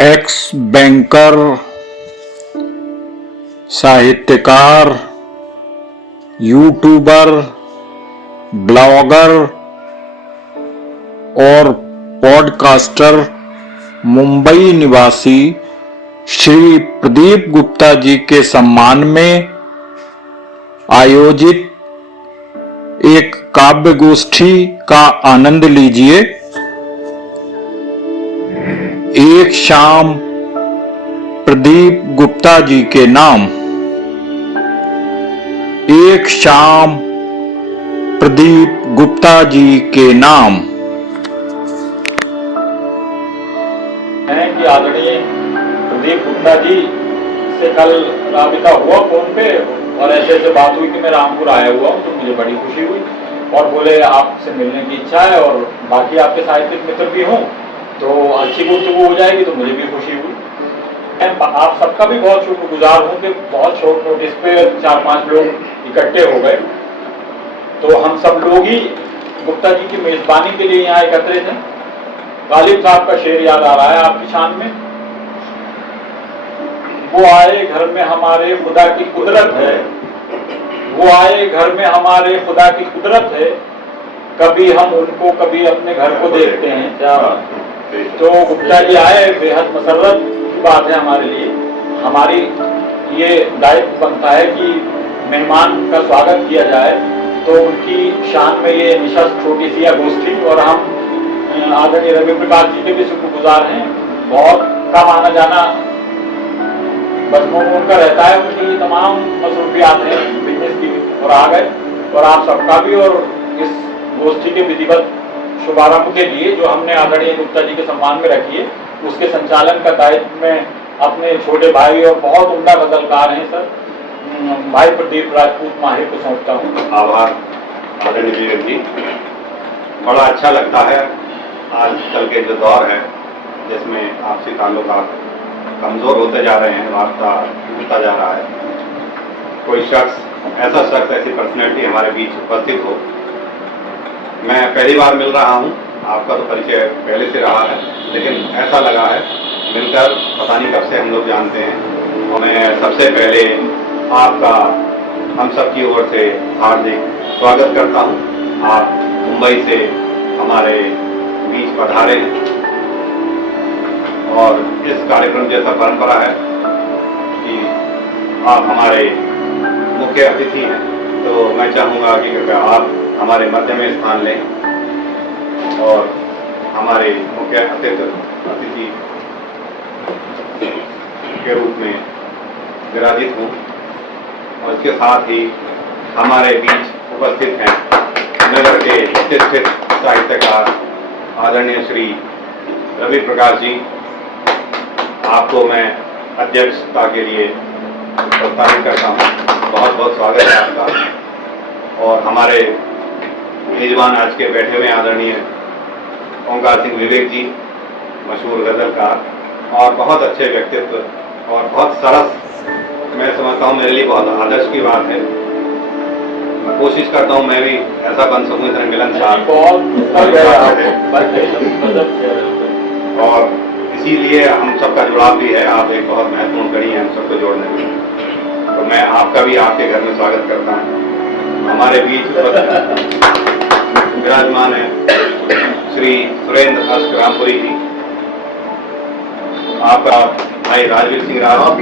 X banker, साहित्यकार, YouTuber, blogger और podcaster Mumbai निवासी श्री प्रदीप गुप्ता जी के सम्मान में आयोजित एक काव्य गोष्ठी का आनंद लीजिए। एक शाम प्रदीप गुप्ता जी के नाम। एक शाम प्रदीप गुप्ता जी के नाम। है कि आदरणीय प्रदीप गुप्ता जी से कल राबिता हुआ फोन पे और ऐसे बात हुई कि मैं रामपुर आया हुआ हूँ, तो मुझे बड़ी खुशी हुई और बोले आपसे मिलने की इच्छा है और बाकी आपके साहित्यिक मित्र भी हों तो अच्छी गुफ्तगू हो जाएगी, तो मुझे भी खुशी हुई। आप सबका भी बहुत शुक्रगुजार हूँ कि बहुत शॉर्ट नोटिस पे 4-5 लोग इकट्ठे हो गए, तो हम सब लोग ही गुप्ता जी की मेजबानी के लिए यहाँ एकत्रित हैं। गालिब साहब का शेर याद आ रहा है आपकी शान में। वो आए घर में हमारे खुदा की कुदरत है, वो आए घर में हमारे खुदा की कुदरत है, कभी हम उनको कभी अपने घर को देखते हैं। क्या तो गुप्ता जी आए, बेहद मसर्रत की बात है हमारे लिए। हमारी ये दायित्व बनता है कि मेहमान का स्वागत किया जाए, तो उनकी शान में ये निशस्त छोटी सी गोष्ठी, और हम आदरणीय रवि प्रकाश जी के भी शुक्रगुजार हैं। बहुत कम आना जाना बचपन उनका रहता है, उनकी तमाम मसरूफियात हैं बिजनेस की, और आ गए। और आप सबका भी, और इस गोष्ठी के विधिवत शुभारंभ के लिए जो हमने आदरणीय गुप्ता जी के सम्मान में रखी है, उसके संचालन का दायित्व में अपने छोटे भाई और बहुत उम्दा गजलकार हैं सर भाई प्रदीप राजपूत माहिर को सौंपता हूँ। आभार आदरणीय विवेक जी। बड़ा अच्छा लगता है आजकल के जो दौर है जिसमें आपसी ताल्लुकात कमज़ोर होते जा रहे हैं, वार्ता टूटता जा रहा है। कोई ऐसा शख्स ऐसी पर्सनैलिटी हमारे बीच उपस्थित हो। मैं पहली बार मिल रहा हूँ, आपका तो परिचय पहले से रहा है, लेकिन ऐसा लगा है मिलकर पता नहीं कब से हम लोग जानते हैं। और मैं सबसे पहले आपका हम सब की ओर से हार्दिक स्वागत करता हूँ। आप मुंबई से हमारे बीच पधारे हैं और इस कार्यक्रम जैसा परंपरा है कि आप हमारे मुख्य अतिथि हैं, तो मैं चाहूँगा कि कृपया आप हमारे मध्य में स्थान लें और हमारे मुख्य अतिथि के रूप में विराजित हों। और इसके साथ ही हमारे बीच उपस्थित हैं नगर के प्रतिष्ठित साहित्यकार आदरणीय श्री रवि प्रकाश जी। आपको मैं अध्यक्षता के लिए प्रोत्साहित करता हूँ। बहुत बहुत स्वागत है आपका। और हमारे मेजबान आज के बैठे हुए आदरणीय ओंकार सिंह विवेक जी, मशहूर गजलकार और बहुत अच्छे व्यक्तित्व और बहुत सरस, मैं समझता हूँ मेरे लिए बहुत आदर्श की बात है। मैं कोशिश करता हूँ मैं भी ऐसा बन सकूँ, इतना मिलनसार। और इसीलिए हम सबका जुड़ाव भी है, आप एक बहुत महत्वपूर्ण कड़ी है हम सबको जोड़ने में। तो मैं आपका भी आपके घर में स्वागत करता हूँ। हमारे बीच विराजमान है श्री सुरेंद्र अष्ट रामपुरी जी, आपका भाई राजवीर सिंह राव,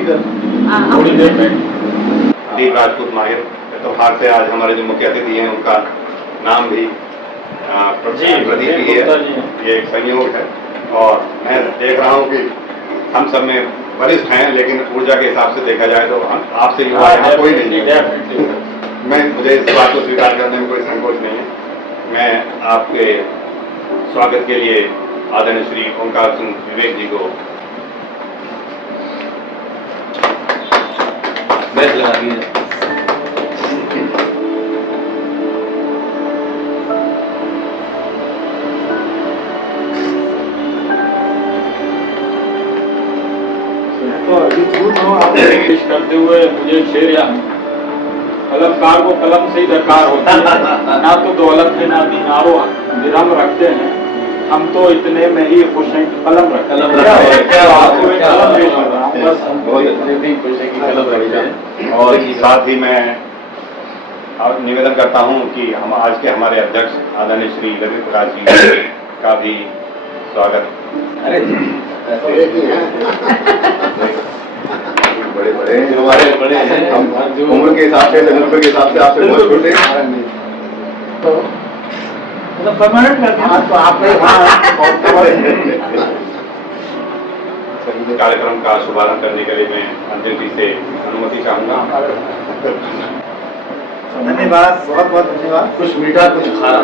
दीप राजपूत माहिर। तो हार से आज हमारे जो मुख्य अतिथि हैं उनका नाम भी प्रदीप ही है, ये एक संयोग है। और मैं देख रहा हूँ कि हम सब में वरिष्ठ हैं, लेकिन ऊर्जा के हिसाब से देखा जाए तो हम आपसे युवा यहाँ कोई नहीं है। मुझे इस बात को स्वीकार करने में कोई संकोच नहीं है। मैं आपके स्वागत के लिए आदरणीय श्री ओंकार सिंह विवेक जी को बैठ लगा दिए। पेश करते हुए मुझे शेर या कलमकार को कलम से ही दरकार होती है, ना तो दौलत है ना दीनारो दिरहम रखते हैं, हम तो इतने में ही खुश हैं कि कलम रख कलम क्या रखा है। क्या बात है, कलम पेश कर रहा हूं, बस हम बहुत इतने में ही खुश हैं कि कलम रख जाए। और साथ ही मैं और निवेदन करता हूं कि हम आज के हमारे अध्यक्ष आदरणीय श्री ललित प्रकाश जी का भी स्वागत। अरे बड़े बड़े हमारे बड़े हैं, हम उम्र के हिसाब से तजुर्बे के हिसाब से आपसे बहुत छोटे हैं। तो मतलब परमानेंट करते हैं तो आप कार्यक्रम का शुभारंभ करने के लिए मैं अंतिम जी से अनुमति चाहूंगा। धन्यवाद, बहुत बहुत धन्यवाद। कुछ मीठा कुछ खारा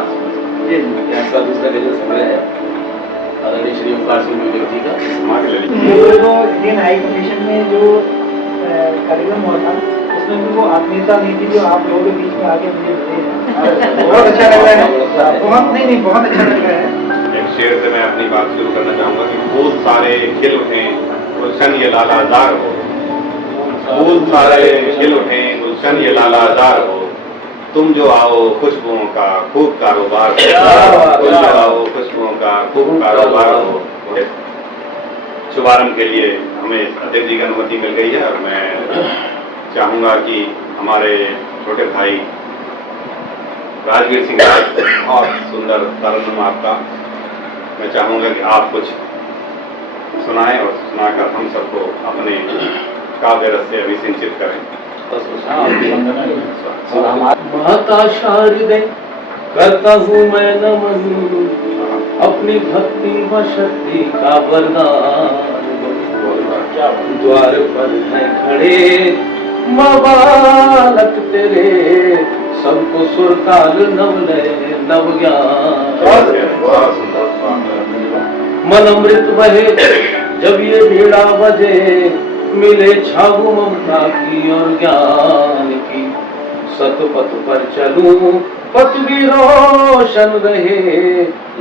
इसका दूसरा गजल संग्रह है आदरणीय श्री ओंकार सिंह विवेक जी का। हमारे ललित जो इंडियन हाई कमीशन में जो कार्यक्रम हुआ था उसमें भी वो आत्मीयता नहीं थी जो आप लोगों के बीच में आके मुझे मिले। बहुत अच्छा लग रहा है, बहुत नहीं बहुत अच्छा लग रहा है। एक शेर से मैं अपनी बात शुरू करना चाहूंगा कि बहुत सारे खिल उठे गुलशन ये लालाजार हो, बहुत सारे खिल उठे गुलशन ये लालाजार हो, तुम जो आओ खुशबुओं का खूब कारोबार हो, तुम जो आओ खुशबुओं का खूब कारोबार हो। शुभारंभ के लिए हमें अध्यक्ष जी की अनुमति मिल गई है और मैं चाहूंगा कि हमारे छोटे भाई राजवीर सिंह राज, बहुत सुंदर तरन्नुम आपका, मैं चाहूंगा कि आप कुछ सुनाएं और सुनाकर हम सबको अपने काव्य रस से अभिसिंचित करें। माता शारदे करता हूँ मैं नमन, अपनी भक्ति व शक्ति का वरदान। द्वार पर हैं खड़े माँ बालक तेरे, सबको सुरताल नवलय नव ज्ञान। मन अमृत बहे जब ये बीड़ा बजे, मिले छाऊ ममता की और ज्ञान की। सतपथ पर चलूं पथ भी रोशन रहे,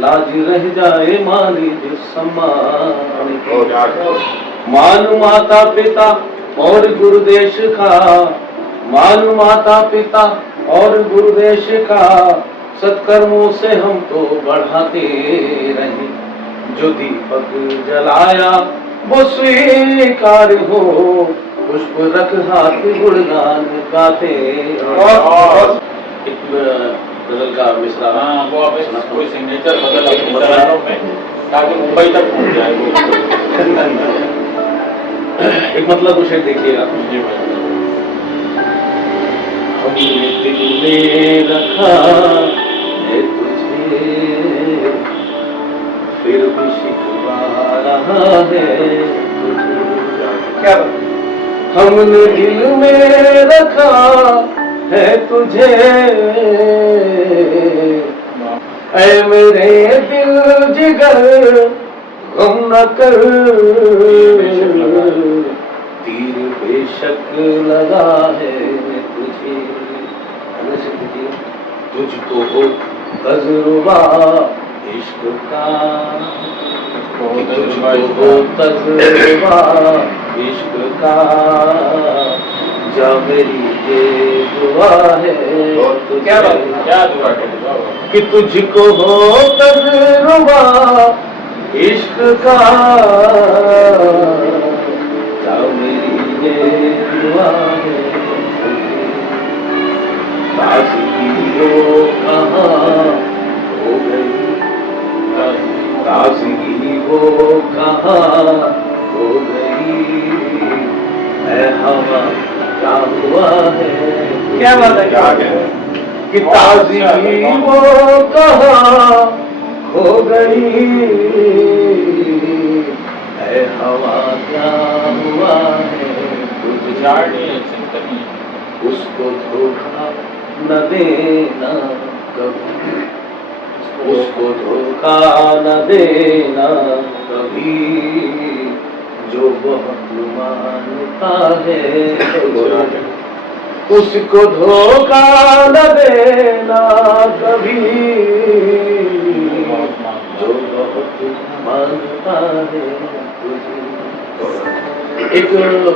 लाज रह जाए मानी जिस सम्मान की। मानु माता पिता और गुरुदेश का, मानु माता पिता और गुरुदेश का, सत्कर्मों से हम तो बढ़ाते रहे। जो दीपक जलाया वो स्वीकार हो, पुष्प रख हाथ गुणगान गाते। एक गजल का मिसरा हाँ, वो अब कोई सिग्नेचर बदल अपनी तरह में ताकि मुंबई तक पहुंच जाए वो। एक मतलब उसे देखिएगा। जी भाई। हमने दिल में रखा है तुझे, फिर भी शिकवा रहा है तुझे। क्या बात? हमने दिल में रखा है तुझे, ऐ मेरे दिल जिगर गम न कर, तीर बेशक लगा है तुझे। तुझको हो तजुर्बा इश्क का, तुझको हो तजुर्बा इश्क का, जा मेरी ये दुआ है। क्या बात? क्या दुआ करें कि तुझको हो तजुर्बा इश्क का, जा मेरी ये दुआ है। ताज़गी वो कहाँ हो गई, ताज़गी वो कहाँ हो गई, ऐ हवा क्या हुआ है। क्या बात है? क्या क्या कि ताज़गी वो कहाँ हो गई, ऐ हवा क्या हुआ है तुझे। उसको धोखा न देना कभी, उसको धोखा न देना कभी, जो बहुत मानता है। उसको धोखा न देना कभी, जो बहुत मानता है तुझे। एक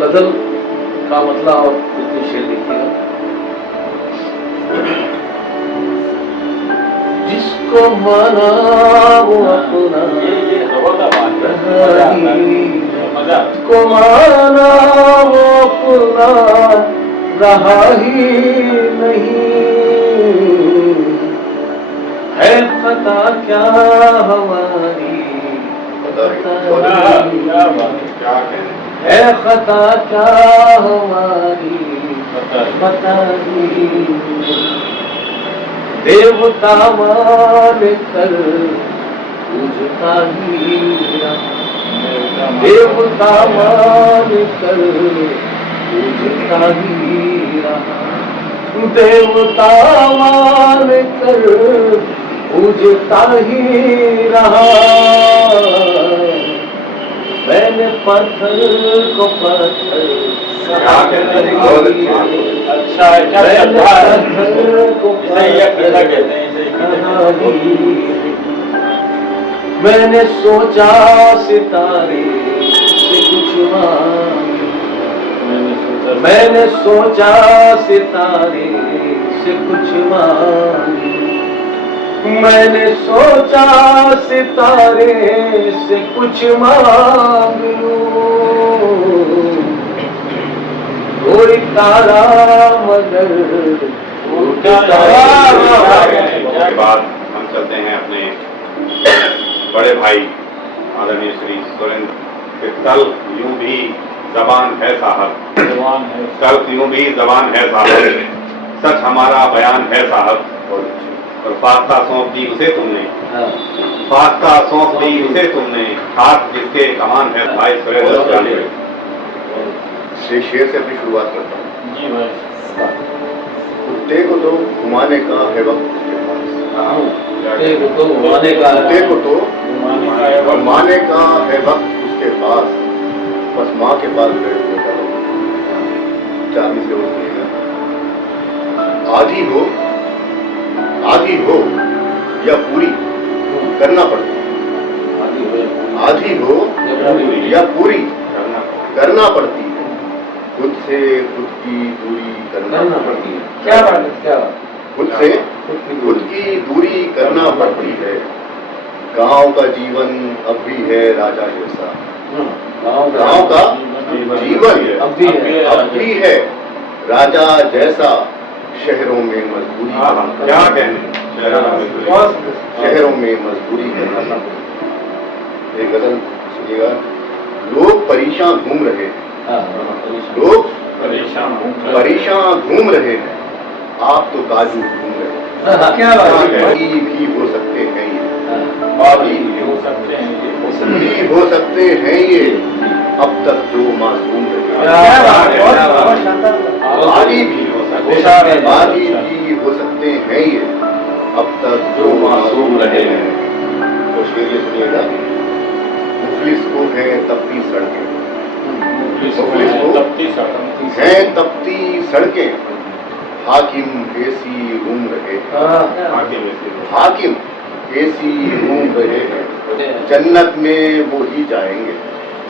गजल का मतलब और शेर देखिएगा। जिस को माना वो अपना ये जबरदस्त मजा को माना वो अपना रहा ही नहीं है खता क्या हमारी क्या बात क्या कहने है खता क्या हमारी पता नहीं देवता मान कर पूजता ही रहा देवता मान कर पूजता ही रहा देवता मान कर पूजता ही रहा मैंने पत्थर को पत्थर क्या कहते हैं बहुत अच्छा अच्छा है क्या मैंने अच्छा है पत्थर को इसे ही अकेला कहते हैं इसे ही कहते हैं। मैंने सोचा सितारे से कुछ मांगे मैंने सोचा सितारे से कुछ मांगे मैंने सोचा सितारे से कुछ मांग लूं कोई तारा मगर उसके बाद हम चलते हैं अपने बड़े भाई आदरणीय श्री सुरेंद्र के कल यूं भी जबान है साहब जवान है कल यूं भी जबान है साहब सच हमारा बयान है साहब और पास्ता सौंप दी उसे तुमने पास्ता सौंप दी उसे तुमने हाथ जिसके कमान है भाई सुरेंद्र जाने से शेर से अपनी शुरुआत करता हूँ। जी भाई कुत्ते को तो घुमाने का है वक्त उसके पास तो घुमाने का कुत्ते को तो घुमाने का है वक्त। घुमाने का है वक्त उसके पास बस माँ के पास गए हुए करो चाबी से उठेगा आधी हो या पूरी करना पड़ता है आधी हो या पूरी करना पड़ती है खुद से खुद की दूरी करना पड़ती है क्या बात है क्या खुद से खुद की दूरी करना पड़ती है गांव का जीवन अब भी है राजा जैसा गांव का जीवन अब भी है राजा जैसा शहरों में मजदूरी क्या कहने शहरों में मजदूरी करना एक गजल सुनिएगा लोग परेशान घूम रहे हैं लोग परेशान घूम रहे हैं आप तो काजू घूम रहे हैं क्या बात है भाई भी हो सकते हैं ये भाभी हो सकते हैं ये भी हो सकते हैं ये अब तक जो मासूम रहे क्या बात है बहुत शानदार आदि भी हो सकते हैं आदि भी हो सकते हैं ये अब तक जो मासूम रहे हैं तो शेर ये सुनिएगा मुफलिस को है तपती सड़कें मुफलिस को तपती सड़क है तपती सड़कें हाकिम एसी घूम रहे हैं हाकिम एसी घूम रहे हैं जन्नत में वो ही जाएंगे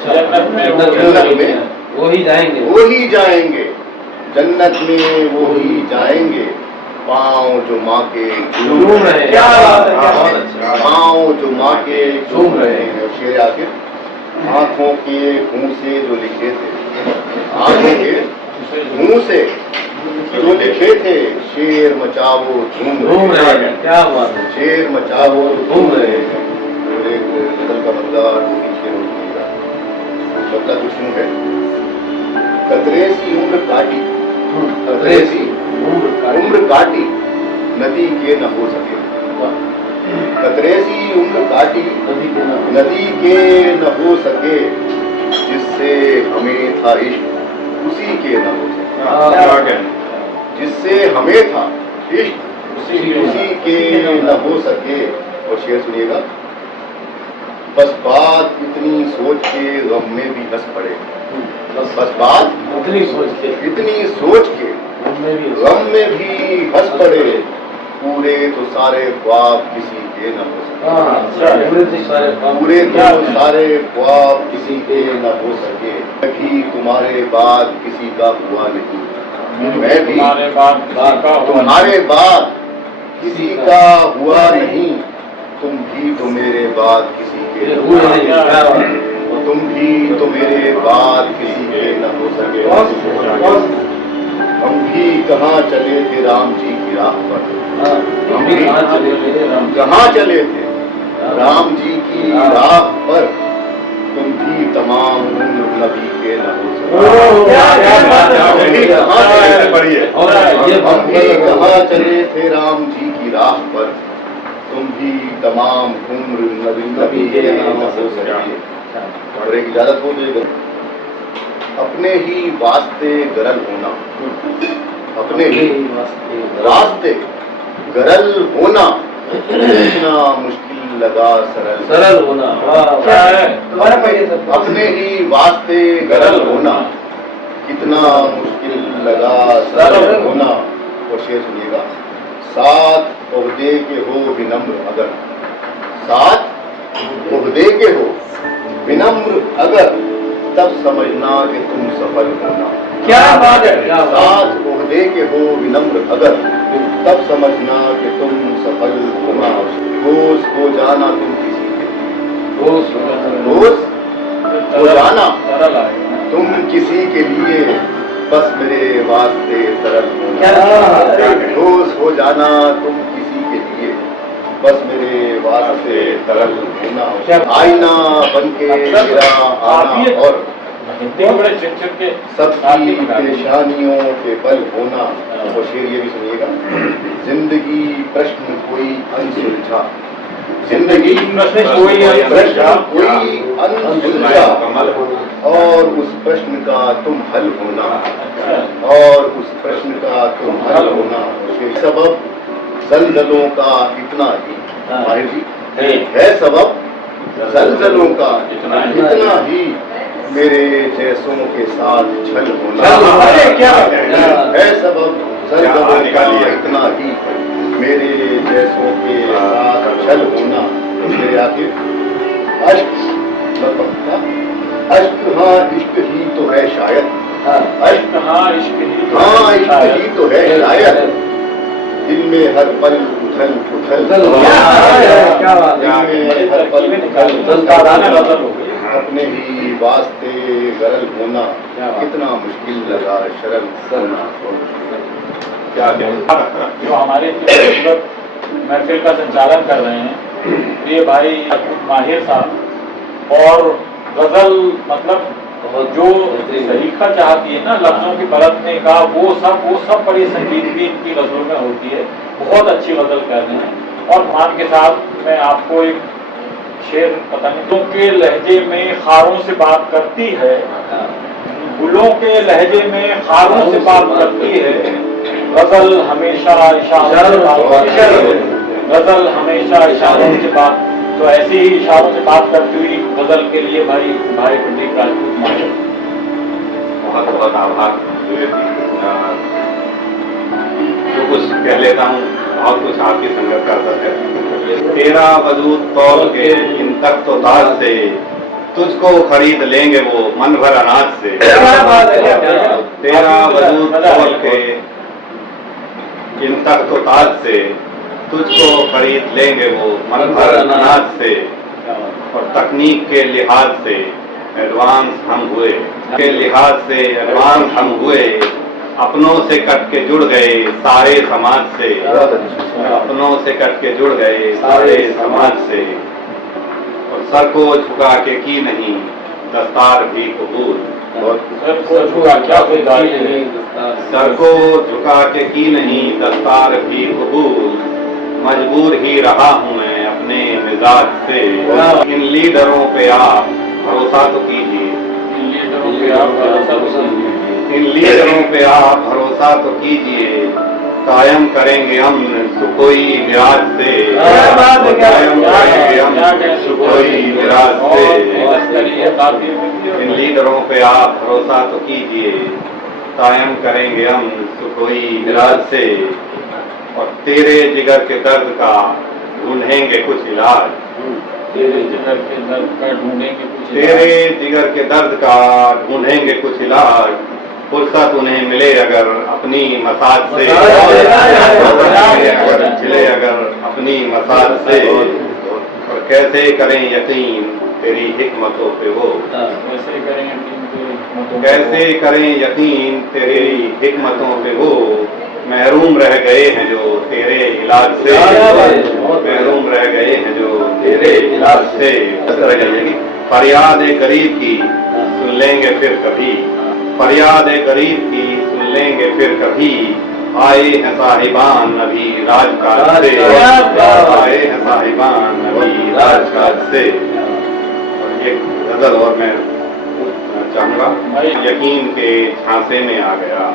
जन्नत में वो ही जाएंगे वो ही जाएंगे जन्नत में वो ही जाएंगे पाँव जो माँ के झूम रहे हैं क्या बात है, क्या बहुत अच्छा पाँव जो माँ के झूम रहे हैं। और शेर आखिर आंखों के मुंह से जो लिखे थे आंखों के मुंह से जो लिखे थे शेर मचाओ झूम घूम रहे रहे हैं क्या बात है शेर मचाओ घूम रहे हैं और एक गजल का बदला टोपी शेर होगा बदला कुछ यूं है कतरे सी उम्र काटी कतरे सी उम्र काटी नदी के न हो सके कतरे सी उम्र काटी नदी के न हो सके जिससे हमें था इश्क उसी के न हो सके जिससे हमें था इश्क उसी के न हो सके और शेर सुनिएगा बस बात इतनी सोच के गम में भी हंस पड़े बस बात इतनी सोचते इतनी सोच के गम में भी हंस पड़े पूरे तो सारे ख्वाब किसी के न हो सके पूरे तो सारे ख्वाब किसी के न हो सके कभी तुम्हारे बाद किसी का हुआ नहीं मैं भी तुम्हारे बाद किसी का हुआ तुम्हारे बाद किसी का हुआ नहीं, तुम भी तो मेरे बाद किसी के न हुए हो नहीं, क्या बात है। सके। और तुम भी तो मेरे बाद किसी के न हो सके। हम भी कहाँ चले थे राम जी की राह पर, हाँ, हम भी कहाँ चले थे राम जी। कहाँ चले थे राम जी की राह पर, तुम भी तमाम उम्र नबी के न हो सके। क्या बात है। हम भी कहाँ चले थे, पढ़िए। और ये हम भी कहाँ चले थे राम जी की राह पर, तुम भी तमाम उम्र नबी के न हो सके। और एक इजाजत हो जाएगा, अपने ही वास्ते गरल होना, अपने ही वास्ते गरल होना, इतना मुश्किल लगा सरल होना। वाह, क्या वाह। है? दोबारा पढ़िए सर। अपने ही वास्ते गरल होना, कितना मुश्किल लगा सरल होना। और शेर सुनिएगा, साथ ओहदे के हो विनम्र अगर, साथ ओहदे के हो विनम्र अगर, तब समझना कि तुम सफल होना। क्या बात है। क्या बात साथ ओहदे के हो विनम्र अगर, तब समझना कि तुम सफल होना। दोस्त हो जाना तुम किसी के, दोस्त हो जाना सरल आएगा। तुम किसी के लिए, बस मेरे वास्ते तरल क्या होना। बात है। दोस्त हो जाना तुम किसी के लिए, बस मेरे वास्ते तरल होना। आईना बन के मेरा आना और हिंदी में बड़े चिट के सबकी परेशानियों के बल होना। और शेर ये भी सुनिएगा, जिंदगी प्रश्न कोई अनसुलझा, जिंदगी प्रश्न कोई प्रश्न कोई अनसुलझा, और उस प्रश्न का तुम हल होना, और उस प्रश्न का तुम हल होना। शेर सबब जलजलों का इतना ही, माहिर जी, है सबब जलजलों का इतना ही, मेरे जैसों के साथ छल होना। अरे क्या है सबब जलजलों का इतना ही, मेरे जैसों के साथ छल होना। मेरे आखिर अश्क अश्क, हाँ इश्क ही तो है शायद, अश्क हाँ इश्क ही हाँ इश्क ही तो है शायद, दिल में हर पल उथल उथल, क्या बात है। दिल में हर पल उथल उथल, अपने ही वास्ते गरल होना, कितना मुश्किल लगा शरल होना। क्या जो हमारे महफिल का संचालन कर रहे हैं ये भाई याकूब माहिर साहब। और गजल मतलब जो सलीका चाहती है ना लफ्जों की बरतने का, वो सब बड़ी संजीदगी इनकी गजलों में होती है। बहुत अच्छी गजल कर रहे हैं। और मान के साथ मैं आपको एक शेर पता नहीं तुम के लहजे में खारों से बात करती है, गुलों के लहजे में खारों से बात करती है, गजल हमेशा इशारों से बात करती है, गजल हमेशा इशारों से बात। तो ऐसी ही इशारों से बात करती हुई गजल के लिए भाई प्रदीप राजपूत माहिर। बहुत बहुत आभार। जो कुछ कह लेता हूँ बहुत कुछ आपकी संगत का असर है। तेरा वजूद तौल के इन तक तो ताज से, तुझको खरीद लेंगे वो मन भर अनाज से। तेरा वजूद तौल के इन तक तो ताज से, तुझको खरीद लेंगे वो मन भर अनाज से। और तकनीक के लिहाज से एडवांस हम हुए, के लिहाज से एडवांस हम हुए, अपनों से कट के जुड़ गए सारे समाज से, अपनों से कट के जुड़ गए सारे समाज से। और सर को झुका के की नहीं दस्तार भी कबूल, सर को झुका के की नहीं दस्तार भी कबूल, मजबूर ही रहा हूँ मैं अपने मिजाज से। इन लीडरों पे आप भरोसा तो कीजिए, इन लीडरों पे आप भरोसा तो कीजिए, कायम करेंगे हम सुकोई मिराज से, कायम करेंगे हम सुकोई मिराज से। इन लीडरों पे आप भरोसा तो कीजिए, कायम करेंगे हम सुकोई मिराज से। और तेरे जिगर के दर्द का ढूंढेंगे कुछ इलाज, तेरे जिगर के दर्द का ढूंढेंगे कुछ तेरे जिगर के दर्द का ढूंढेंगे कुछ इलाज, फुर्सत उन्हें मिले अगर अपनी मसाज से, मिले अगर अपनी मसाज से, और कैसे करें यकीन तेरी हिकमतों पे वो, कैसे करें यकीन तेरी हिकमतों पे कैसे करें यकीन तेरी हिकमतों पे वो, महरूम रह गए हैं जो तेरे इलाज से, महरूम रह गए हैं जो तेरे इलाज से। फरियाद गरीब की सुन लेंगे फिर कभी, फरियाद गरीब की सुन लेंगे फिर कभी, आए हैं साहिबान नबी राजकाज से, आए हैं साहिबान नबी राजकाज से। और एक गजल और मैं चाहूंगा, यकीन के झांसे में आ गया,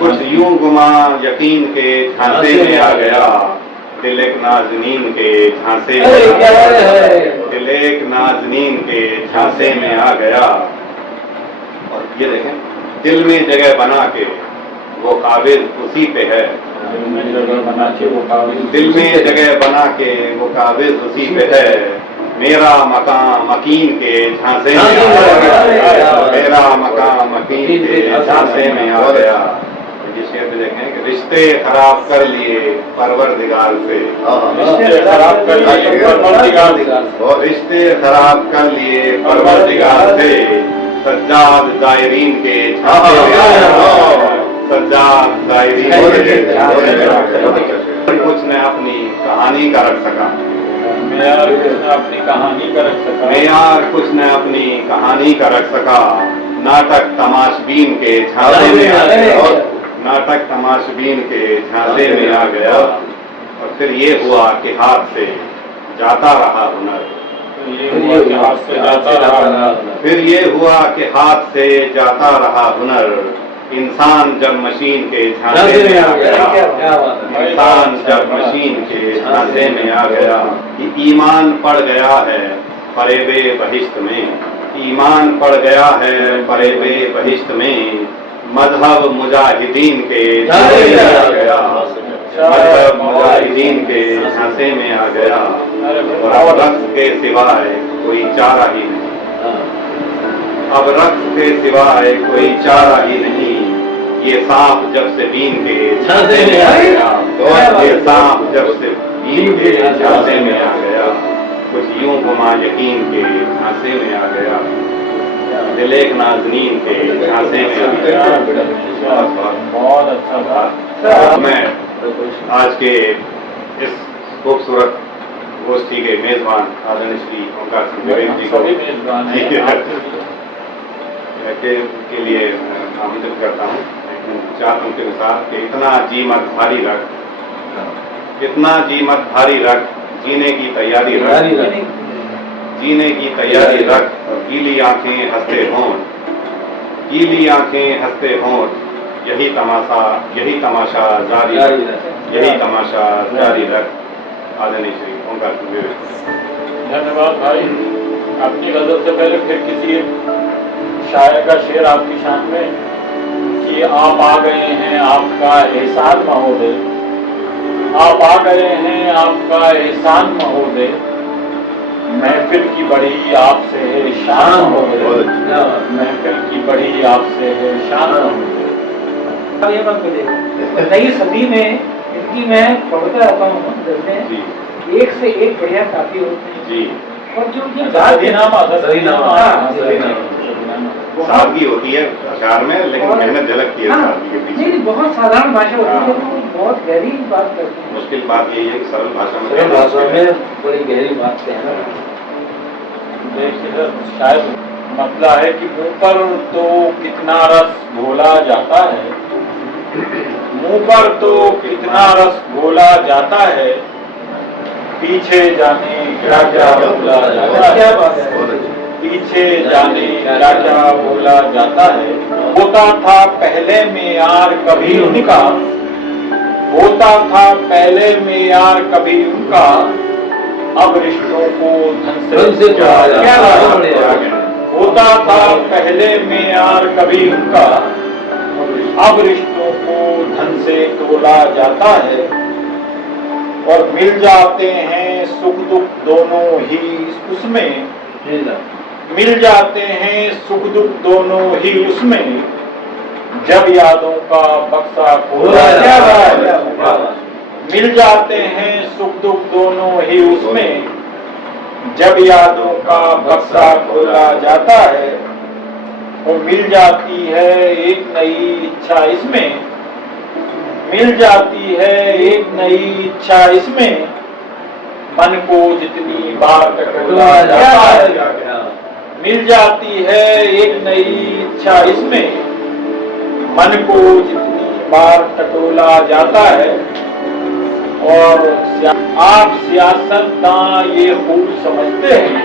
कुछ यूं गुमा यकीन के झांसे में आ गया, दिल एक नाज़नीन के झांसे में आ गया, दिल एक नाज़नीन के झांसे में आ गया। और ये देखें, दिल में जगह बना के वो काबिल उसी पे है, दिल में जगह बना के वो काबिल, दिल में जगह बना के वो काबिल उसी पे है, मेरा मकाम मकीन के झांसे में आ गया, मेरा मकाम मकीन के झांसे में आ गया। ये शेर पे देखें कि रिश्ते खराब कर लिए परवरदिगार से, रिश्ते खराब कर लिए परवरदिगार से, रिश्ते खराब कर लिए परवरदिगार से, सज्जाद दायरीन के झांसे में आ गया, सज्जाद दायरीन के झांसे में आ गया। कुछ न अपनी कहानी का रख सका, मेयार कुछ न अपनी कहानी का रख सका, मेयार कुछ न अपनी कहानी का रख सका, नाटक तमाशबीन के झांसे में आ गया, नाटक तमाशबीन के झांसे में आ गया। और फिर ये हुआ कि हाथ से जाता रहा हुनर, फिर ये हुआ कि हाथ से जाता रहा, फिर ये हुआ कि हाथ से जाता रहा हुनर, इंसान जब मशीन के झांसे में आ गया, इंसान जब मशीन के झांसे में आ गया। ईमान पड़ गया है फरेबे बहिश्त में, ईमान पड़ गया है फरेबे बहिश्त में, मजहब मुजाहिदीन के झांसे में आ गया, मजहब मुजाहिदीन के झांसे में आ गया। और अब रक्स के सिवाय कोई चारा ही नहीं, अब रक्स के सिवाय कोई चारा ही नहीं, ये सांप जब से बीन के झांसे में आ गया, ये सांप जब से बीन के झांसे में आ गया, कुछ यूं गुमा यकीन के झांसे में आ गया, दिल एक नाज़नीन के झांसे में आ गया। बहुत अच्छा था। मैं आज के इस खूबसूरत गोष्ठी के मेजबान आदरणीय श्री ओंकार सिंह विवेक जी को सभी मेजबान हैं के लिए आमंत्रित करता हूँ। चार उनके अनुसार कि इतना जी मत भारी रख, इतना जी मत भारी रख, जीने की तैयारी रख, जीने की तैयारी रख, और गीली आंखें हंसते हों, गीली आंखें हंसते हों, यही तमाशा जारी रख, यही तमाशा जारी रख। आदरणीय श्री ओंकार सिंह विवेक। धन्यवाद भाई। अपनी गजल से पहले फिर किसी शायर का शेर आपकी शान में कि आप आ गए हैं आपका एहसान महोदय, आप आ गए हैं आपका एहसान महोदय, महफिल की बड़ी आपसे है शान महोदय, महफिल की बड़ी आपसे है शान महोदय। ये बात बोलिएगा, नई सदी में इनकी मैं पढ़ता रहता हूँ गजलें, एक से एक बढ़िया काफी होते हैं जी, और जो ये सादगी होती है अशार में, लेकिन मेहनत झलकती है सादगी के पीछे। नहीं, बहुत साधारण भाषा होती है, लेकिन वो बहुत गहरी बात करते हैं। मुश्किल बात यही है कि सरल भाषा में बड़ी गहरी बात कहना। देखिए शायद मतलब है कि मुंह पर तो कितना रस घोला जाता है, मुंह पर तो कितना रस घोला जाता है, पीछे जाने क्या क्या बोला जाता है, पीछे जाने क्या क्या बोला जाता है। होता था पहले में यार कभी उनका, होता था पहले में यार कभी उनका, अब रिश्तों को धन से जोड़ा जाता है। होता था पहले में यार कभी उनका, अब रिश्तों को धन से तोला जाता है, और मिल जाते हैं सुख दुख दोनों ही उसमें, मिल जाते हैं सुख दुख दोनों ही उसमें, जब यादों का बक्सा खोला जाता है। मिल जाते हैं सुख दुख दोनों ही उसमें, जब यादों का बक्सा खोला जाता है। और मिल जाती है एक नई इच्छा इसमें, मिल जाती है एक नई इच्छा इसमें, मन को जितनी बार टटोला जाता है। मिल जाती है एक नई इच्छा इसमें, मन को जितनी बार टटोला जाता है। और आप सियासतदान ये खूब समझते हैं,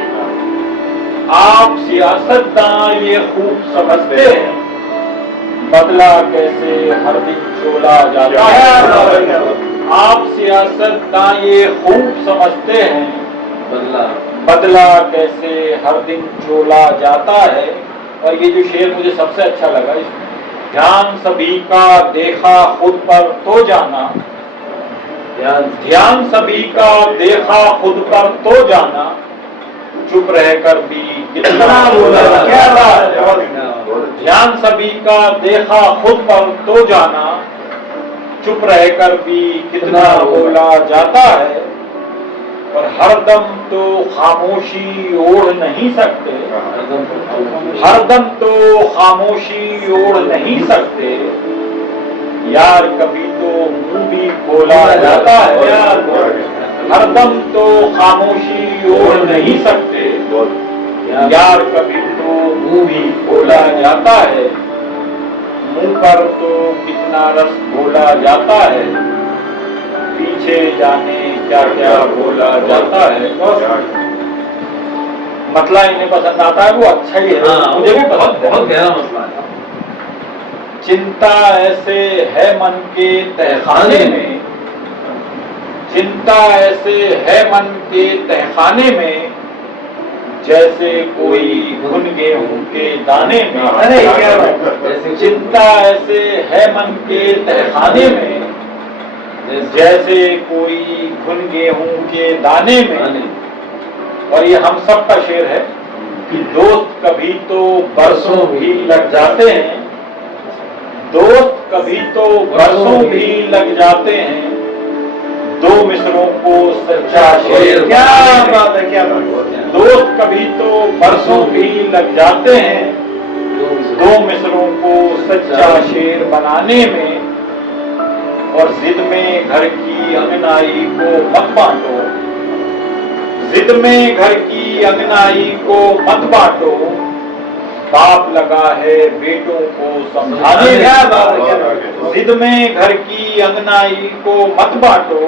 आप सियासतदान ये खूब समझते हैं, बदला कैसे हर दिन चोला जाता है। आप सियासतदान ये खूब समझते हैं, बदला कैसे हर दिन चोला जाता है। और ये जो शेर मुझे सबसे अच्छा लगा इसमें, ध्यान सभी का देखा खुद पर तो जाना, ध्यान सभी का देखा खुद पर तो जाना, चुप रहकर भी कितना बोला। क्या बात है। ध्यान सभी का देखा खुद पर तो जाना, चुप रहकर भी कितना बोला जाता है। और हरदम तो खामोशी ओढ़ नहीं सकते, हरदम तो खामोशी ओढ़ नहीं सकते, यार कभी तो मुंह भी खोला जाता है। यार हरदम तो खामोशी ओढ़ नहीं सकते, यार कभी तो मुंह भी खोला जाता है। मुंह पर तो कितना रस घोला जाता है, पीछे जाने क्या क्या बोला जाता है। मतला इन्हें पसंद आता है, वो अच्छा ही है। मुझे भी पसंद है। बहुत गहरा मसला है। चिंता ऐसे है मन के तहखाने में, चिंता ऐसे है मन के तहखाने में, जैसे कोई घुन गेहूं के दाने में। अरे क्या चिंता ऐसे है मन के तहखाने में, जैसे कोई घुन गेहूं के दाने में। और ये हम सब का शेर है कि दोस्त कभी तो बरसों भी लग जाते हैं, दोस्त कभी तो बरसों भी लग जाते हैं, दो मिसरों को सच्चा शेर। क्या बात है, क्या बात है। दोस्त कभी तो बरसों भी लग जाते हैं, दो मिसरों को सच्चा शेर बनाने में। और जिद में घर की अंगनाई को मत बांटो, जिद में घर की अंगनाई को मत बांटो, बाप लगा है बेटों को समझाने में। जिद में घर की अंगनाई को मत बांटो,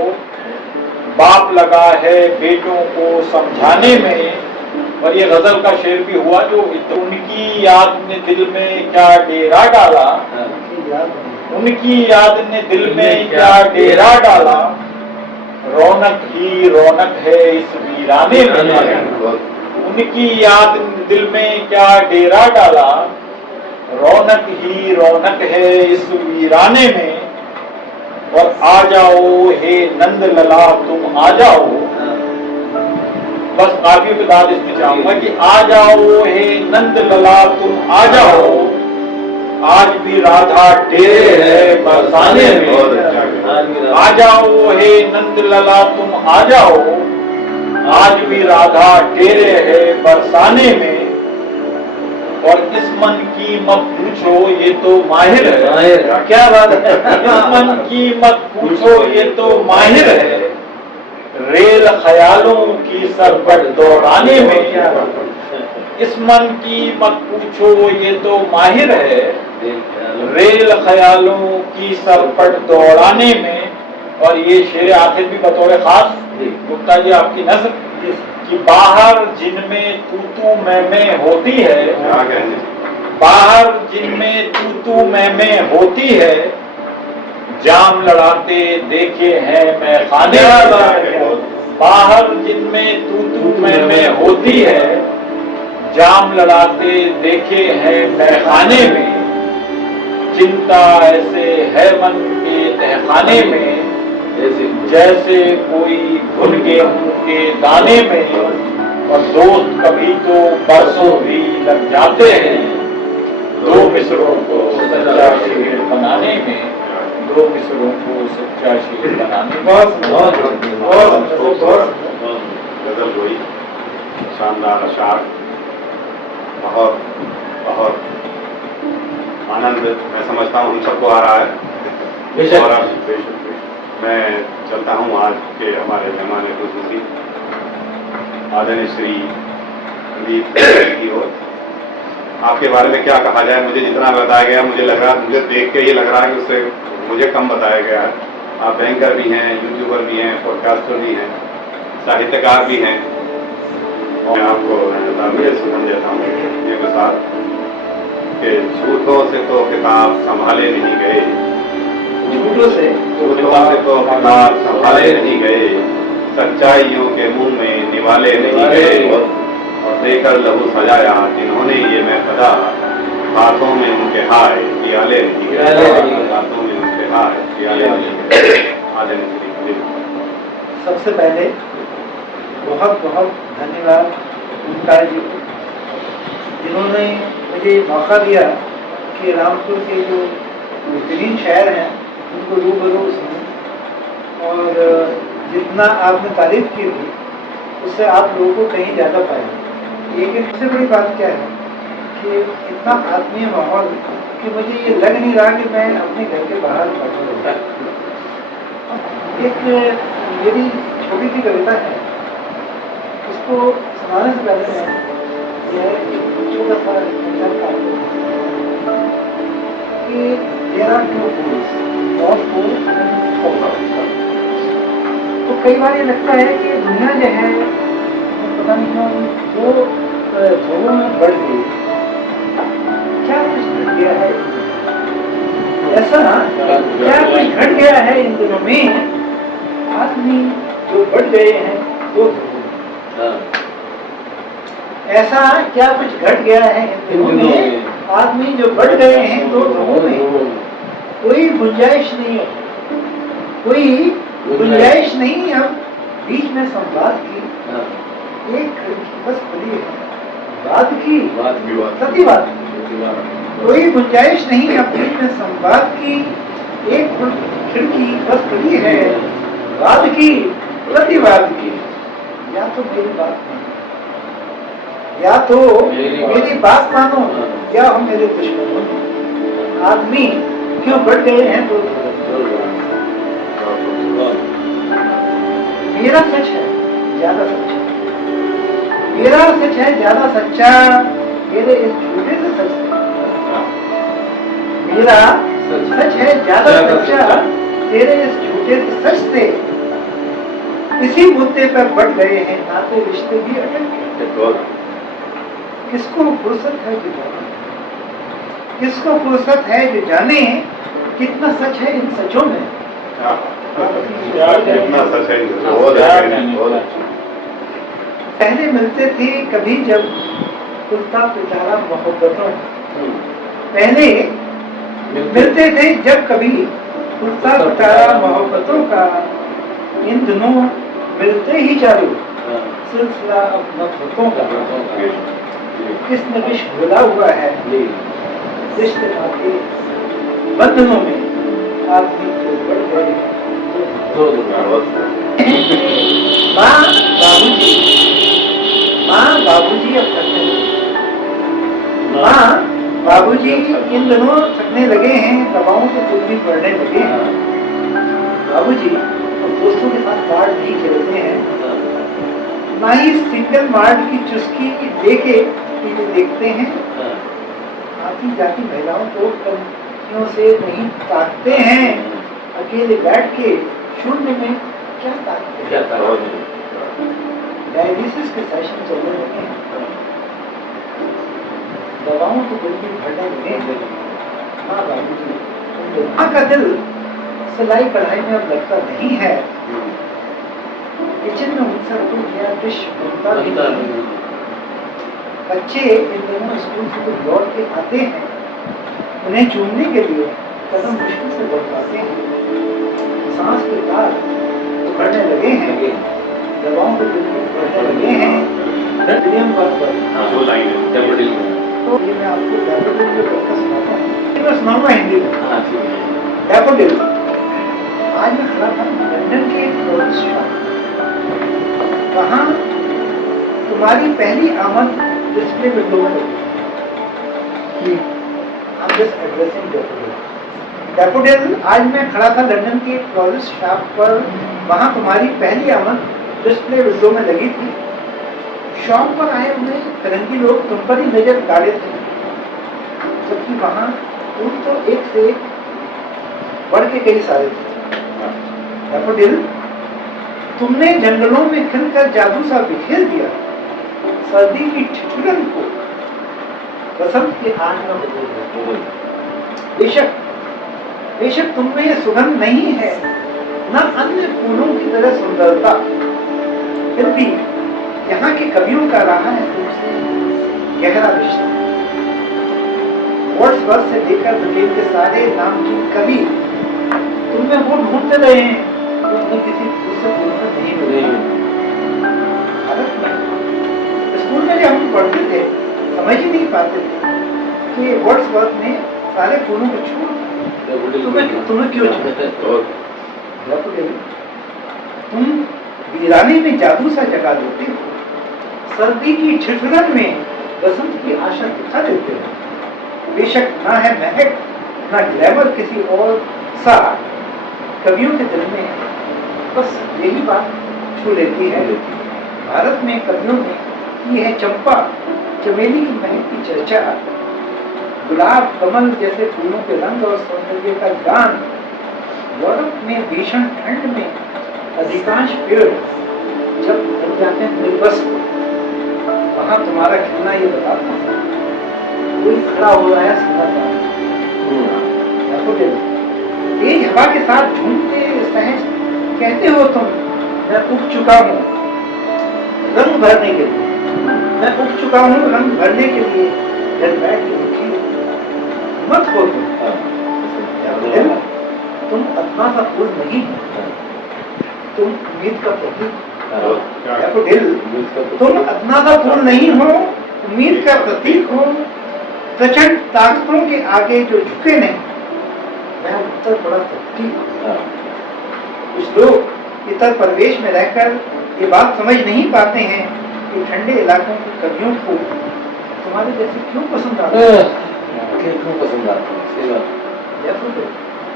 बाप लगा है बेटों को समझाने में। और ये गजल का शेर भी हुआ जो उनकी याद ने दिल में क्या डेरा डाला, उनकी याद ने दिल में क्या डेरा डाला, रौनक ही रौनक है इस वीराने में। उनकी याद दिल में क्या डेरा डाला, रौनक ही रौनक है इस वीराने में। और आ जाओ हे नंद लला तुम आ जाओ, बस काफी के बाद इसमें चाहूंगा कि आ जाओ हे नंद लला तुम आ जाओ, आज भी राधा डेरे है बरसाने में। आ जाओ हे नंद लला तुम आ जाओ, आज भी राधा डेरे है बरसाने में। और इस मन की मत पूछो ये तो माहिर है। क्या बात है। इस मन की मत पूछो ये तो माहिर है, रेल ख्यालों की सरपट दौड़ाने में। इस मन की मत पूछो ये तो माहिर है, रेल ख्यालों की सरपट दौड़ाने में। और ये शेर आखिर भी बतौर खास गुप्ता जी आपकी नज़र कि बाहर जिनमें तू मैं होती है, बाहर जिनमें तू मैं होती है, जाम लड़ाते देखे हैं मैं खाने। बाहर जिनमें तू मैं होती है, जाम लड़ाते देखे हैं मैं खाने में। चिंता ऐसे है मन के तहखाने में, जैसे कोई घुन गेहूं के दाने में। और दोस्त कभी तो बरसों भी लग जाते हैं, दो मिसरों को सच्चा शेर बनाने में, दो मिसरों को सच्चा शेर बनाने में। बहुत गजल हुई, शानदार अशार, बहुत बहुत आनंद मैं समझता हूँ हम सबको आ रहा है। और अब मैं चलता हूँ आज के हमारे मेहमान खुसूसी आदरणीय श्री प्रदीप की ओर। आपके बारे में क्या कहा जाए, मुझे जितना बताया गया मुझे लग रहा, मुझे देख के ये लग रहा है कि उससे मुझे कम बताया गया है। आप बैंकर भी हैं, यूट्यूबर भी हैं, पॉडकास्टर भी हैं, साहित्यकार भी हैं। मैं आपको मुझे सुन देता हूँ ये मिसाल कि झूठों से तो किताब संभाले नहीं गए, झूठों से तो किताब संभाले नहीं गए, सच्चाइयों के मुंह में निवाले नहीं गए, और देकर लहू सजाया जिन्होंने ये मैं पदा, हाथों में उनके हाय पियाले नहीं गए, हाथों में उनके हाय पियाले नहीं गए। सबसे पहले बहुत बहुत धन्यवाद ओंकार जी को, जिन्होंने मुझे मौका दिया कि रामपुर के जो बेहतरीन शायर हैं उनको रूबरू सुनूं, और जितना आपने तारीफ की थी उससे आप लोगों को कहीं ज़्यादा पाया। लेकिन सबसे बड़ी बात क्या है कि इतना आत्मीय माहौल कि मुझे ये लग नहीं रहा कि मैं अपने घर के बाहर बैठा हूँ। एक मेरी छोटी सी कविता है, उसको सुनाने से पहले मैं यह एक छोटा सा कंसेप्ट आपको कि there are two poles, north pole and south pole। तो कई बार ये लगता है कि दुनिया जो है पता नहीं क्यों दो ध्रुवों में बढ़ गई, क्या कुछ घट गया है ऐसा, क्या कुछ घट गया है इन दिनों में, आदमी जो बढ़ गए हैं दो ध्रुवों में, ऐसा क्या कुछ घट गया है इन दिनों में, आदमी जो बढ़ गए हैं दो ध्रुवों में। कोई गुंजाइश नहीं है, कोई गुंजाइश नहीं अब बीच में संवाद की, एक खिड़की बस खुली है बात की, प्रतिवाद की। कोई गुंजाइश नहीं अब बीच में संवाद की, एक खिड़की बस खुली है वाद की, प्रतिवाद की। या तो मेरी बात मानो, या तो मेरी बात मानो, या हम मेरे दुश्मनों। आदमी क्यों बढ़ गए हैं तो मेरा सच है ज्यादा सच्चा, मेरा सच है ज्यादा सच्चा, मेरे इस झूठे से सच से, मेरा सच है ज्यादा सच्चा, तेरे इस झूठे से सच से। इसी मुद्दे पर बढ़ गए हैं नाते रिश्ते भी अटक गए। किसको फुर्सत है जो जाने, किसको फुर्सत है जो जाने, कितना सच है इन सचों में। कितना सच है, पहले मिलते थे कभी जब कुर्ता पिटारा मोहब्बतों, पहले मिलते थे जब कभी कुर्ता पिटारा मोहब्बतों का, इन दिनों मिलते ही चालू सिलसिला अब नफरतों का। किसने विष घोला हुआ है रिश्ते नाते बंधनों में, आदमी जो बढ़ गए हैं। माँ बाबूजी अब थकने लगे, माँ बाबूजी इन दिनों थकने लगे हैं, दवाओं के खुद भी बढ़ने लगे हैं। बाबूजी अब दोस्तों के साथ कार्ड नहीं खेलते हैं, ना ही सिंगल मार्ट की चुस्की लेके टीवी देखते हैं। आती जाती महिलाओं को कंपनियों से नहीं ताकते हैं, अकेले बैठ के शून्य में क्या ताकते हैं। डायलिसिस के सेशन चलने लगे हैं, दवाओं को बिल भी भरने लगे। हाँ बाबूजी, माँ का दिल सिलाई कढ़ाई में अब लगता नहीं है, किचन में उनसे कोई नया डिश बनता नहीं। बच्चे इन दिनों स्कूल से तो लौट के आते हैं, उन्हें चूमने के लिए कदम मुश्किल से बढ़ पाते हैं। सांस के तार उखड़ने लगे हैं, दवाओं के बिल बढ़ने लगे हैं। विलियम वर्dsworth। जो लाइन है डैफोडिल। तो ये मैं आपको डैफोडिल के बारे में सुनाता हूँ, ये मैं सुनाऊंगा हिंदी में। हाँ ठीक है। डैफोडिल। आज मैं खड़ा था लंदन के फ्लोरेंस शॉप, वहाँ तुम्हारी पहली आमद डिस्प्ले विंडो में लगी। I'm just addressing daffodil. Daffodil, आज मैं खड़ा था लंदन के फ्लोरेंस शॉप पर, वहाँ तुम्हारी पहली आमद डिस्प्ले विंडो में लगी थी। शॉप पर आए हुए फिरंगी लोग तुम पर ही नजर डाले थे, जबकि वहाँ फूल तो एक से एक बढ़ के कई सारे थे। डैफोडिल, तुमने जंगलों में खिलकर जादू सा बिखेर दिया, सर्दी की ठिठुरन को बसंत के आग में बदल दिया। बेशक तुममें ये सुगंध नहीं है, न अन्य फूलों की तरह सुंदरता, फिर भी यहाँ के कवियों का रहा है तुमसे गहरा रिश्ता। वर्ड्सवर्थ से लेकर ब्रिटेन के सारे नामचीन कवि तुम्हें वो ढूंढते रहे हैं, तो उन्हें किसी दूसरे फूल में नहीं मिले। भारत में स्कूल में जब हम पढ़ते थे, समझ ही नहीं पाते थे कि वर्ड्सवर्थ ने सारे फूलों को छोड़ तुम्हें क्यों छोड़ा? तुम वीरानी में जादू सा जगा देते हो, सर्दी की ठिठुरन में बसंत की आशा दिखा देते हो। बेशक ना है महक ना ग्लैमर किसी और सा कवियों के दिल में, बस यही बात छू लेती है। भारत में कवियों ने की है चंपा चमेली की महक की चर्चा, गुलाब कमल जैसे फूलों के रंग और सौंदर्य का गान। यूरोप में भीषण ठंड में अधिकांश पेड़ जब बन जाते हैं निर्वस्त्र, वहां तुम्हारा खिलना ये बताता है कोई खड़ा हो रहा है सुंदर। तेज हवा के साथ झूमते सहज कहते हो तुम, मैं उग चुका हूँ रंग भरने के लिए, मैं उग चुका हूँ रंग भरने के लिए, घर बैठ के उठी मत हो तुम अपना सा फूल नहीं हो, तुम उम्मीद का प्रतीक। तुम अपना सा फूल नहीं हो, उम्मीद का प्रतीक हो, प्रचंड ताकतों के आगे जो झुके नहीं, मैं उत्तर बड़ा शक्ति। कुछ लोग इतर प्रदेश में रहकर ये बात समझ नहीं पाते हैं कि ठंडे इलाकों के कवियों को तुम्हारे जैसे क्यों पसंद आते हैं।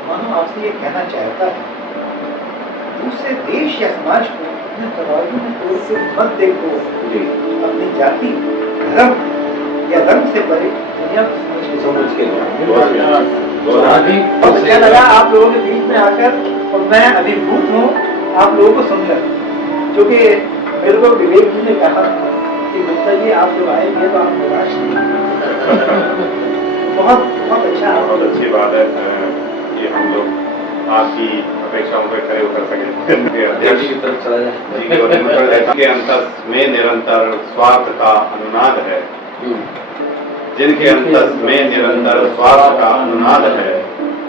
मानो आपसे ये कहना चाहता है, दूसरे देश या समाज को अपने तराजू में तोड़ के मत देखो, अपनी जाति धर्म या रंग से परे दुनिया को समझ के बहुत अच्छा लगा आप लोगों के बीच में आकर, और मैं अभिभूत हूँ आप लोगों को सुनकर, क्योंकि मेरे को विवेक जी ने कहा कि गुप्ता जी आप जब आएंगे तो आप निराश नहीं। बहुत बहुत अच्छा, बहुत अच्छी बात है कि हम लोग आपकी अपेक्षाओं पर खरे उतर सके। अध्यक्ष जी के अंतस में निरंतर स्वार्थ का अनुनाद है, जिनके अंतस में निरंतर स्वार्थ का अनुनाद है,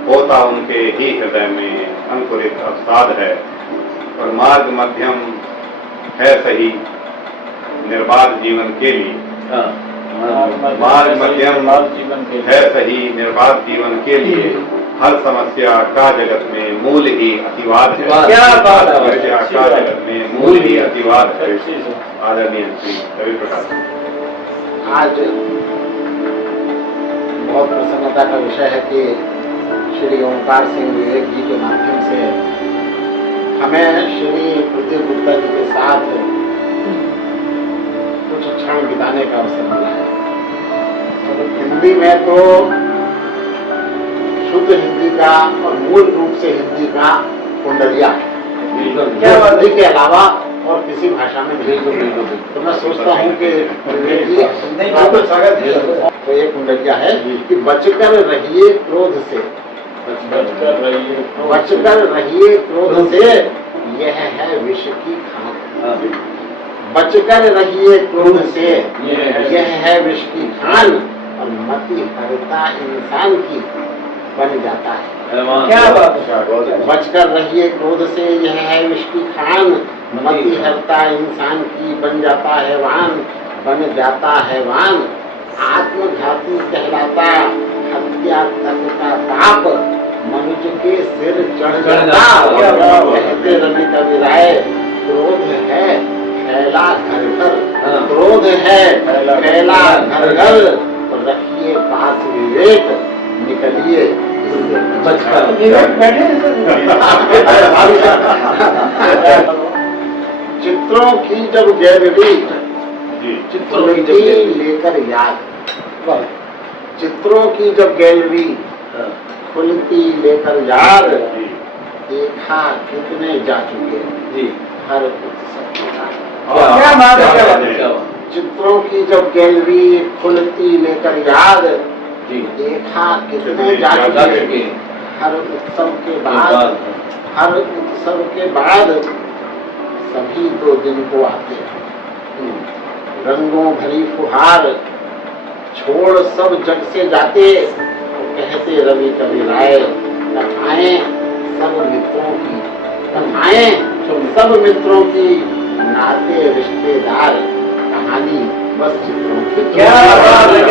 होता उनके ही हृदय में अंकुरित अवसाद है। और मार्ग मध्यम है सही निर्बाध जीवन के लिए, मार्ग मध्यम है सही निर्बाध जीवन के लिए, हर समस्या का जगत में मूल ही अतिवाद है। क्या बात है, समस्या का जगत में मूल ही अतिवाद है। आदरणीय श्री रवि प्रकाश, आज बहुत प्रसन्नता का विषय है कि श्री ओंकार सिंह विवेक जी के माध्यम से हमें श्री प्रदीप गुप्ता जी के साथ कुछ क्षण बिताने का अवसर मिला है। हिंदी में तो शुद्ध हिंदी का और मूल रूप से हिंदी का कुंडलिया है, हिंदी के अलावा और किसी भाषा में नहीं। तो मैं सोचता हूँ कि तो ये कुंडलिया है कि बचकर रहिए क्रोध से, बचकर रहिए क्रोध से, यह है विष की खान। बचकर रहिए क्रोध से, यह है विष की खान, और मति हरता इंसान की बन जाता है। क्या बात है। बचकर रहिए क्रोध से, यह है विष की खान, मति हरता इंसान की बन जाता है वाहन। बन जाता हैवान, आत्मघाती कहलाता, हत्या तक का पाप मनुष्य के सिर चढ़ जाता। कहते रवि कवि राय, क्रोध है फैला घर घर, क्रोध है फैला घर घर, तो रखिए पास विवेक, निकलिए इससे बचकर। विवेक बैठे चित्रों की जब गैलरी चित्रों की खुलती लेकर याद, चित्रों की जब गैलरी खुलती लेकर याद, देखा कितने जा चुके जी हर उत्सव के साथ। क्या बात है, क्या बात है। क्या बात चित्रों की जब गैलरी खुलती लेकर याद, जी देखा कितने जा जा चुके चुके हर उत्सव के बाद, हर उत्सव के बाद सभी 2 दिन को आते हैं। रंगों भरी फुहार छोड़ सब जग से जाते, तो कहते रवि कवि राय, कथाएं सब मित्रों की, कथाएं सब मित्रों की, नाते रिश्तेदार, कहानी बस चित्रों की। क्या बात है।